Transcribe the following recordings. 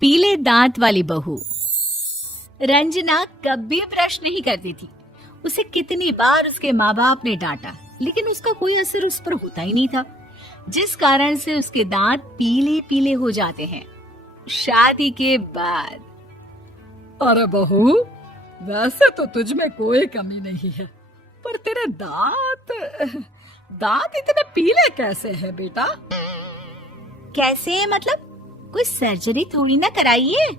पीले दांत वाली बहू। रंजना कभी ब्रश नहीं करती थी। उसे कितनी बार उसके माँ बाप ने डांटा, लेकिन उसका कोई असर उस पर होता ही नहीं था, जिस कारण से उसके दांत पीले पीले हो जाते हैं। शादी के बाद अरे बहू, वैसे तो तुझ में कोई कमी नहीं है, पर तेरे दांत इतने पीले कैसे हैं बेटा? कैसे मतलब? कोई सर्जरी थोड़ी ना कराइए।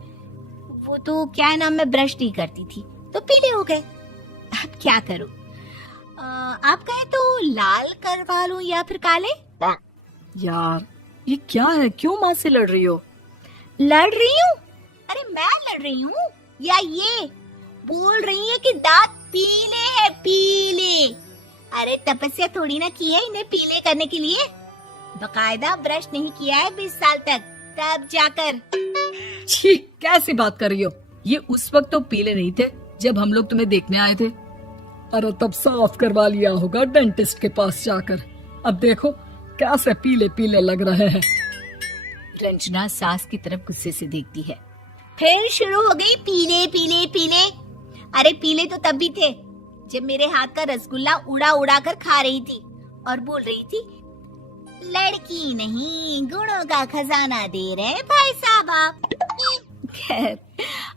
वो तो क्या नाम, मैं ब्रश नहीं करती थी तो पीले हो गए। अब क्या करूं? आप कहे तो लाल करवा लूं या फिर काले? यार ये क्या है, क्यों माँ से लड़ रही हो? लड़ रही हूँ? अरे मैं लड़ रही हूँ या ये बोल रही है कि दांत पीले हैं, पीले। अरे तपस्या थोड़ी ना की है इन्हें पीले करने के लिए। बकायदा ब्रश नहीं किया है 20 साल तक, तब जाकर। छी, कैसी बात कर रही हो? ये उस वक्त तो पीले नहीं थे जब हम लोग तुम्हें देखने आए थे। अरे तब साफ करवा लिया होगा डेंटिस्ट के पास जाकर। अब देखो कैसे पीले पीले लग रहे हैं। रंजना सास की तरफ गुस्से से देखती है। फिर शुरू हो गई पीले पीले पीले। अरे पीले तो तब भी थे जब मेरे हाथ का रसगुल्ला उड़ा उड़ा कर खा रही थी और बोल रही थी, लड़की नहीं गुणों का खजाना दे रहे भाई साहब आप। खैर,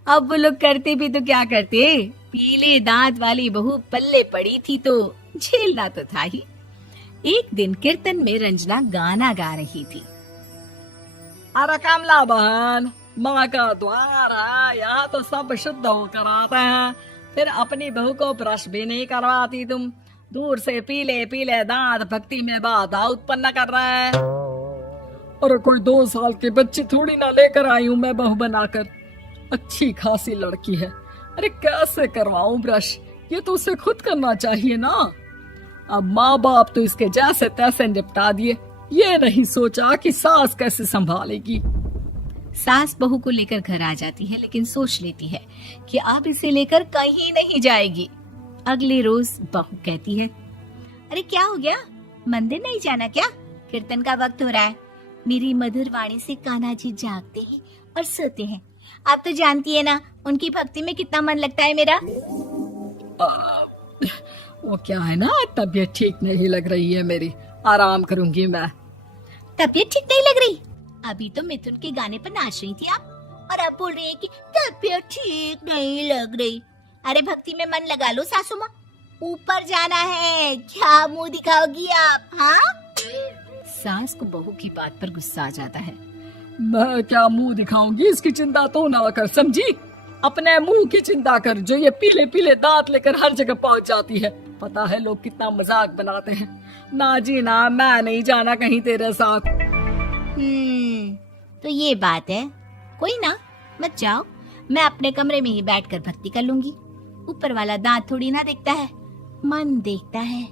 अब वो लोग करते भी तो क्या करते, पीले दांत वाली बहू पल्ले पड़ी थी तो झेलना तो था ही। एक दिन कीर्तन में रंजना गाना गा रही थी। अरे कमला बहन, माँ का द्वार है, यहाँ तो सब शुद्ध होकर आते हैं, फिर अपनी बहू को ब्रश भी नहीं करवाती तुम। दूर से पीले पीले दांत भक्ति में बाधा उत्पन्न कर रहे हैं। अरे कोई 2 साल के बच्चे थोड़ी ना लेकर आई हूँ मैं बहू बनाकर। अच्छी खासी लड़की है, अरे कैसे करवाऊं ब्रश? ये तो उसे खुद करना चाहिए ना। अब माँ बाप तो इसके जैसे तैसे निपटा दिए, ये नहीं सोचा कि सास कैसे संभालेगी। सास बहू को लेकर घर आ जाती है, लेकिन सोच लेती है कि अब इसे लेकर कहीं नहीं जाएगी। अगले रोज बहू कहती है, अरे क्या हो गया, मंदिर नहीं जाना क्या? कीर्तन का वक्त हो रहा है। मेरी मधुर वाणी से कान्हा जी जागते हैं और सोते हैं। आप तो जानती है ना उनकी भक्ति में कितना मन लगता है मेरा। वो क्या है ना, तबीयत ठीक नहीं लग रही है मेरी, आराम करूंगी मैं। तबीयत ठीक नहीं लग रही? अभी तो मिथुन के गाने पर नाच रही थी आप, और अब बोल रही है कि तबीयत ठीक नहीं लग रही। अरे भक्ति में मन लगा लो सासू माँ, ऊपर जाना है, क्या मुंह दिखाओगी आप? हाँ? सास को बहू की बात पर गुस्सा आ जाता है। मैं क्या मुंह दिखाऊंगी, इसकी चिंता तो ना कर, समझी? अपने मुंह की चिंता कर, जो ये पीले पीले दांत लेकर हर जगह पहुंच जाती है। पता है लोग कितना मजाक बनाते हैं। ना जी ना, मैं नहीं जाना कहीं तेरे साथ। तो ये बात है। कोई ना, मत जाओ, मैं अपने कमरे में ही बैठकर भक्ति कर लूंगी। ऊपर वाला दांत थोड़ी ना देखता है, मन देखता है,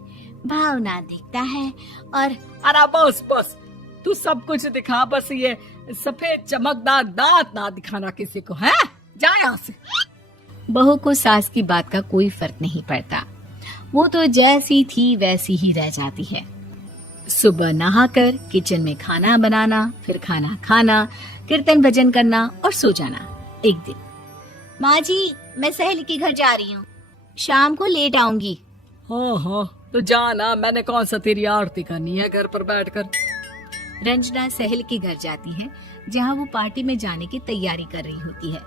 भावना देखता है। और अरे बस बस, तू सब कुछ दिखा, बस ये सफेद चमकदार दांत ना दिखाना किसी को, है? जा यहाँ से। बहू को सास की बात का कोई फर्क नहीं पड़ता, वो तो जैसी थी वैसी ही रह जाती है। सुबह नहाकर किचन में खाना बनाना, फिर खाना खाना, कीर्तन भजन करना और सो जाना। एक दिन, माँ जी मैं सहेली के घर जा रही हूँ, शाम को लेट आऊंगी। हाँ हाँ तो जाना, मैंने कौन सा तेरी आरती करनी है घर पर बैठकर। रंजना सहेली के घर जाती है, जहाँ वो पार्टी में जाने की तैयारी कर रही होती है।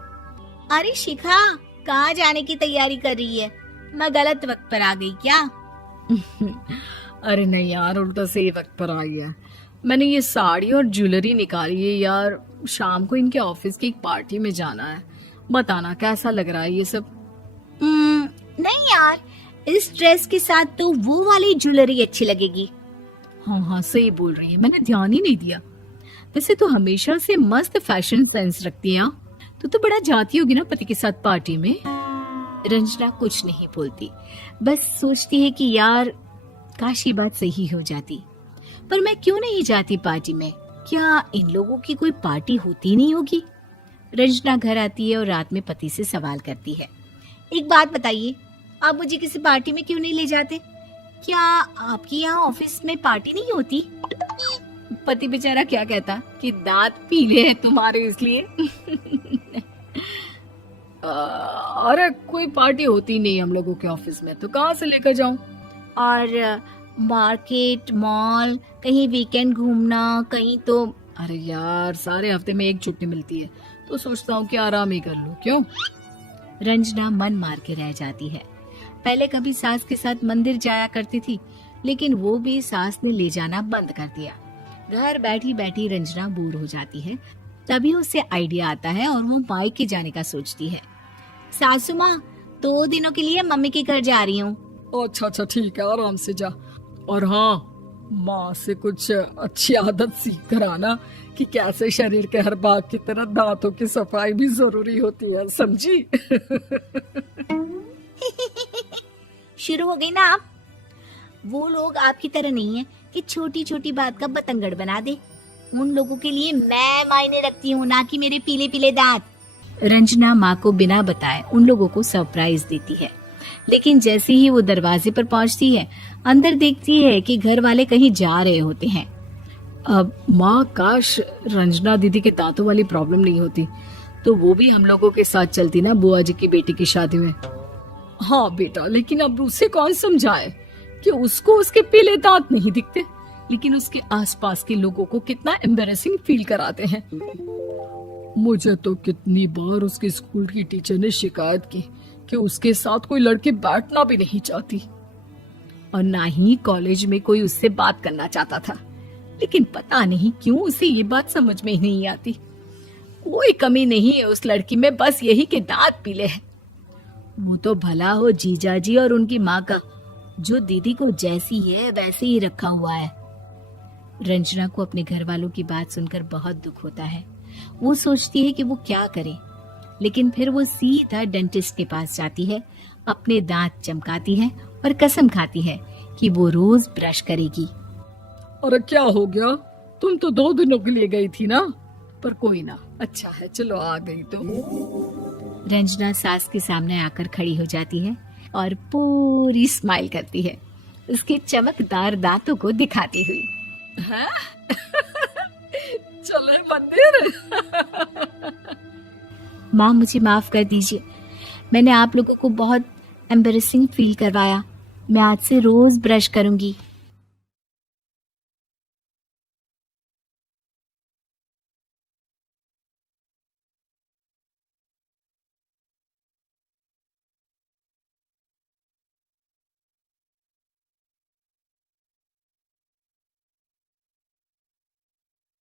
अरे शिखा, कहाँ जाने की तैयारी कर रही है? मैं गलत वक्त पर आ गई क्या? अरे नहीं यार, उल्टा सही वक्त पर आई है। मैंने ये साड़ी और ज्वेलरी निकाली है यार, शाम को इनके ऑफिस की एक पार्टी में जाना है। बताना कैसा लग रहा है ये सब? नहीं यार, इस ड्रेस के साथ तो वो वाली ज्वेलरी अच्छी लगेगी। हाँ हाँ सही बोल रही है, मैंने ध्यान ही नहीं दिया। वैसे तो हमेशा से मस्त फैशन सेंस रखती है। तो बड़ा जाती होगी ना पति के साथ पार्टी में। रंजना कुछ नहीं बोलती, बस सोचती है कि यार काश ये बात सही हो जाती, पर मैं क्यों नहीं जाती पार्टी में? क्या इन लोगों की कोई पार्टी होती नहीं होगी? रंजना घर आती है और रात में पति से सवाल करती है, एक बात बताइए, आप मुझे किसी पार्टी में क्यों नहीं ले जाते? क्या आपकी यहाँ ऑफिस में पार्टी नहीं होती? पति बेचारा क्या कहता कि दांत पीले हैं तुम्हारे इसलिए। अरे कोई पार्टी होती नहीं हम लोगों के ऑफिस में, तो कहाँ से लेकर जाऊं? और मार्केट, मॉल, कहीं वीकेंड घूमना, कहीं तो। अरे यार, सारे हफ्ते में एक छुट्टी मिलती है, तो सोचता हूँ कि आराम ही कर लूं। क्यों? रंजना मन मार के रह जाती है। पहले कभी सास के साथ मंदिर जाया करती थी, लेकिन वो भी सास ने ले जाना बंद कर दिया। घर बैठी बैठी रंजना बोर हो जाती है। तभी उसे आइडिया आता है और वो मायके जाने का सोचती है। सासू माँ, 2 दिनों के लिए मम्मी के घर जा रही हूँ। अच्छा अच्छा ठीक है, आराम से जा। और हाँ, माँ से कुछ अच्छी आदत सीख कर आना कि कैसे शरीर के हर भाग की तरह दांतों की सफाई भी जरूरी होती है, समझी? शुरू हो गई ना आप। वो लोग आपकी तरह नहीं है कि छोटी छोटी बात का बतंगड़ बना दे। उन लोगों के लिए मैं मायने रखती हूँ, ना कि मेरे पीले पीले दांत। रंजना माँ को बिना बताए उन लोगों को सरप्राइज देती है, लेकिन जैसे ही वो दरवाजे पर पहुंचती है, अंदर देखती है कि घर वाले कहीं जा रहे होते हैं। अब माँ, काश रंजना दीदी के दांतों वाली प्रॉब्लम नहीं होती, तो वो भी हम लोगों के साथ चलती ना बुआ जी की बेटी की शादी में। हाँ बेटा, लेकिन अब उसे कौन समझाए कि उसको उसके पीले दांत नहीं दिखते, लेकिन उसके आसपास के लोगों को कितना एम्बैरेसिंग फील कराते हैं। मुझे तो कितनी बार उसके स्कूल की टीचर ने शिकायत की कि उसके साथ कोई लड़की बैठना भी नहीं चाहती, और ना ही कॉलेज में कोई उससे बात करना चाहता था। लेकिन पता नहीं क्यों उसे ये बात समझ में ही नहीं आती। कोई कमी नहीं है उस लड़की में, बस यही कि दांत पीले हैं। वो तो भला हो जीजा जी और उनकी माँ का, जो दीदी को जैसी है वैसे ही रखा हुआ है। रंजना को अपने घर वालों की बात सुनकर बहुत दुख होता है। वो सोचती है कि वो क्या करे, लेकिन फिर वो सीधा डेंटिस्ट के पास जाती है, अपने दांत चमकाती है और कसम खाती है कि वो रोज ब्रश करेगी। अरे क्या हो गया? तुम तो 2 दिनों के लिए गई थी ना, पर कोई ना, अच्छा है, चलो आ गई तो। रंजना सास के सामने आकर खड़ी हो जाती है और पूरी स्माइल करती है, उसके चमकदार दांतों को दिखाती हुई। हैं? चले मंदिर? माँ, मुझे माफ कर दीजिए, मैंने आप लोगों को बहुत एम्बैरेसिंग फील करवाया। मैं आज से रोज ब्रश करूंगी।